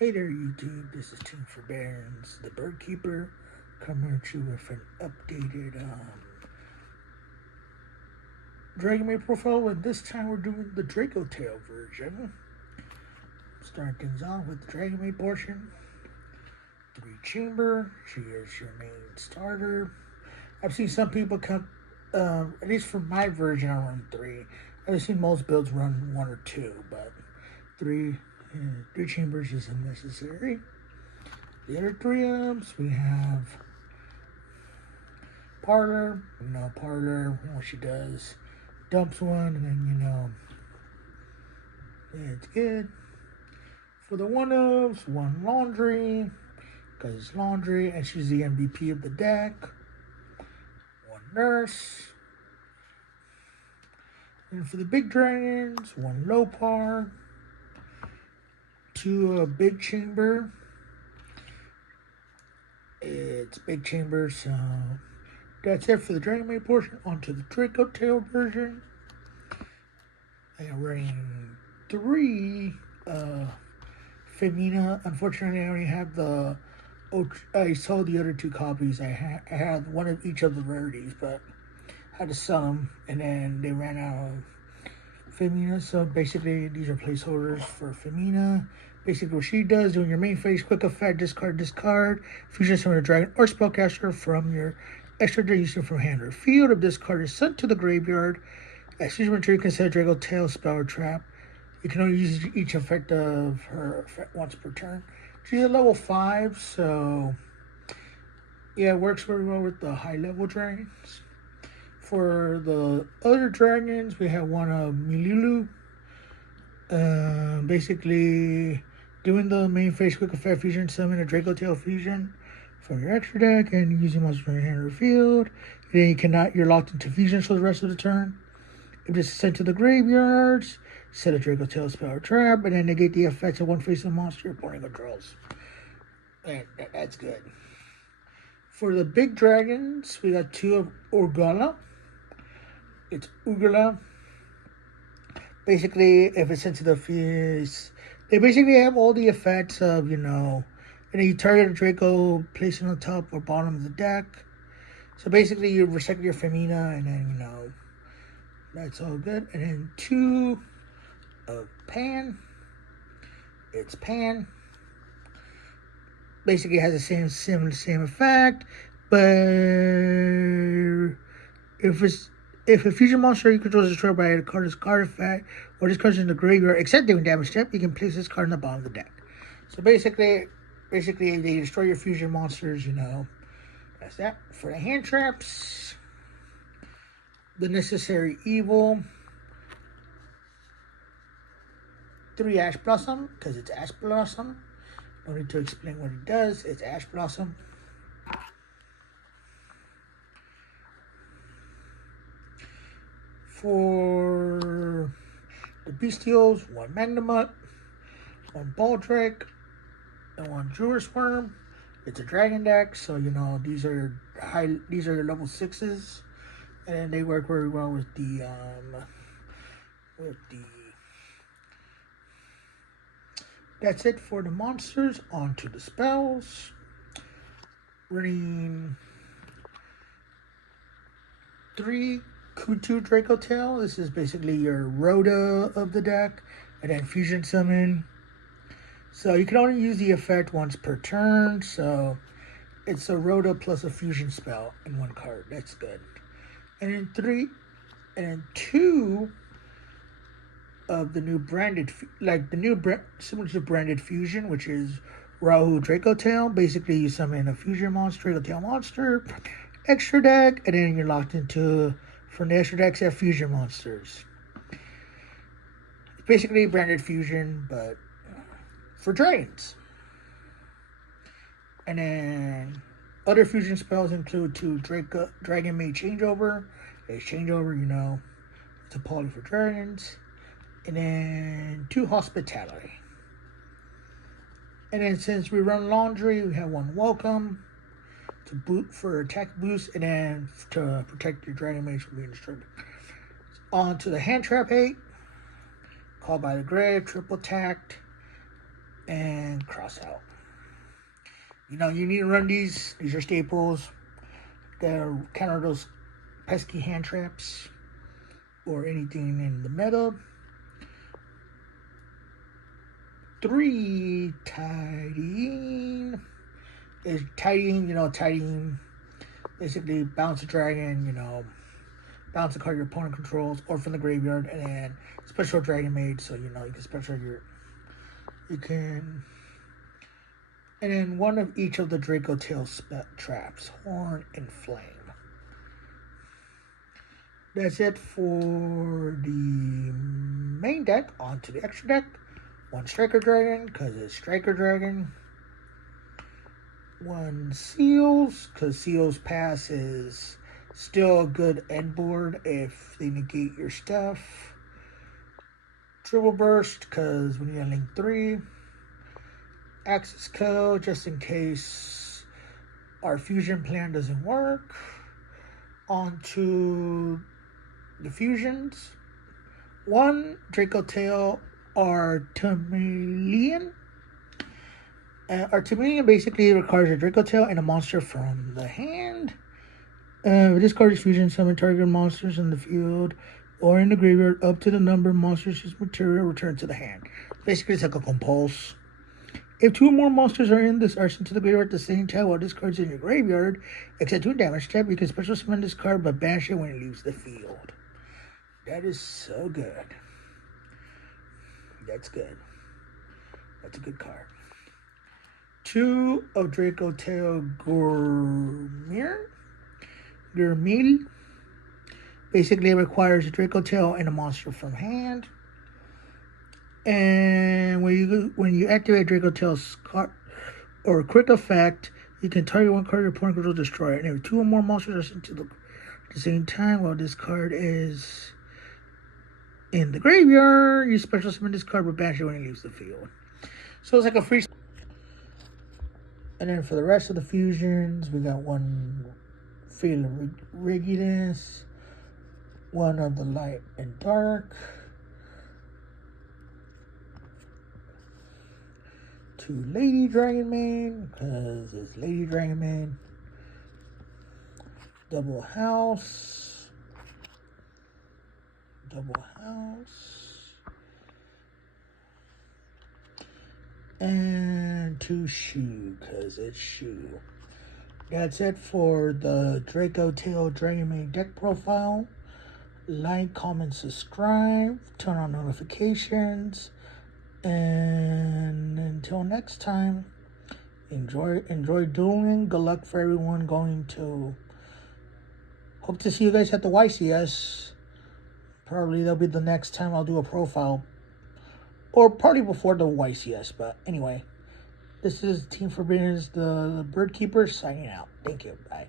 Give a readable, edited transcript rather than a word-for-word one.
Hey there, YouTube. This is Team Forbearance, the Bird Keeper, coming at you with an updated Dragonmaid profile, and this time we're doing the Dracotail version. Starting things off with the Dragonmaid portion. 3-chamber. She is your main starter. I've seen some people come, at least for my version, I run 3. I've seen most builds run 1 or 2, but 3 chambers is unnecessary. The other 3 we have Parlor. Parlor, what she does, dumps one, and then, it's good. For the 1 1 Laundry, because it's laundry, and she's the MVP of the deck. 1 Nurse. And for the big dragons, 1 low par, 2 big chamber. It's big chamber, so that's it for the Dragonmaid portion. On to the Dracotail version. I am running 3 Femina. Unfortunately, I only have the. I sold the other 2 copies. I had 1 of each of the rarities, but I had to sell them, and then they ran out of Femina. So basically, these are placeholders for Femina. Basically, what she does, doing your main phase, quick effect, discard, fusion summon a dragon or spellcaster from your extra deck used from hand or field. If this card is sent to the graveyard, as fusion material, you can set a Dracotail spell or trap. You can only use each effect of her effect once per turn. She's a level 5, so yeah, it works very well with the high level dragons. For the other dragons, we have 1 of Milulu. Basically, doing the main phase quick effect fusion, summon a Dracotail fusion from your extra deck and using monsters from your hand or field. Then you're locked into fusion for the rest of the turn. If this is sent to the graveyards, set a Dracotail spell or trap, and then negate the effects of 1 face of monster your opponent controls. And that's good. For the big dragons, we got 2 of Urgala. It's Urgala. Basically, if it's sent to the face, they basically have all the effects of, you target a Draco, place it on top or bottom of the deck. So basically, you recycle your Femina, and then, that's all good. And then 2 of Pan. It's Pan. Basically, has the same effect, but if a fusion monster you control is destroyed by a card's card effect, or this card is in the graveyard, except doing damage step, you can place this card in the bottom of the deck. So basically, if they destroy your fusion monsters, that's that. For the hand traps, the Necessary Evil, 3 Ash Blossom, because it's Ash Blossom. No need to explain what it does. It's Ash Blossom. For the Bestials, 1 Magnemite, 1 Baldric, and 1 Jeweler's Worm. It's a dragon deck, so these are your level 6s, and they work very well with the That's it for the monsters. On to the spells. Running 3 Kutu Dracotail. This is basically your Rhoda of the deck, and then Fusion Summon. So you can only use the effect once per turn, so it's a Rhoda plus a Fusion spell in 1 card. That's good. And then 2 of the new branded, similar to branded Fusion, which is Rahu Dracotail. Basically, you summon a Fusion monster, Dracotail monster, extra deck, and then you're locked into, from the extra decks, have Fusion monsters. It's basically branded Fusion, but for dragons. And then other Fusion spells include 2 Dragonmaid Changeover. It's Changeover, it's a poly for dragons. And then 2 Hospitality. And then since we run laundry, we have 1 Welcome to boot for attack boost, and then to protect your Dragonmaid from being destroyed. On to the hand trap 8. Called by the Grave, triple tacked. and cross out. You know, you need to run these. These are staples. They're kind of those pesky hand traps or anything in the meta. 3, tidying. Is tidying, you know, tidying. Basically, bounce a dragon, you know, bounce a card your opponent controls or from the graveyard, and then special Dragonmaid, so you know you can special your, you can, and then one of each of the Dracotail traps, Horn and Flame. That's it for the main deck. On to the extra deck. 1 Striker Dragon, because it's Striker Dragon. 1 Seals, because Seals Pass is still a good end board if they negate your stuff. Triple Burst, because we need a link 3. Access Code, just in case our fusion plan doesn't work. On to the fusions. 1 Dracotail Artemilian. Artemilian basically requires a Dracotail and a monster from the hand. This card is fusion, summon target monsters in the field or in the graveyard up to the number of monsters its material returned to the hand. Basically, it's like a compulse. If 2 or more monsters are in this are sent to the graveyard at the same time while this card's in your graveyard, except 2 damage step, you can special summon this card but banish it when it leaves the field. That is so good. That's good. That's a good card. 2 of Dracotail Gourmil. Basically, it requires a Dracotail and a monster from hand. And when you activate Dracotail's card or quick effect, you can target 1 card your opponent controls, destroy it. And if 2 or more monsters are sent to at the same time while this card is in the graveyard, you special summon this card but banish it when it leaves the field. So it's like a free. And then for the rest of the fusions, we got 1 Feel of Rigidus, 1 of the Light and Dark, 2 Lady Dragonmaid, because it's Lady Dragonmaid, Double House, and 2 Shoe, because it's Shoe. That's it for the Dracotail Dragonmaid deck profile. Like, comment, subscribe, turn on notifications, and until next time, enjoy dueling. Good luck for everyone going to. Hope to see you guys at the YCS. Probably that'll be the next time I'll do a profile, or probably before the YCS. But anyway, this is Team Forbidden's the Bird Keeper signing out. Thank you. Bye.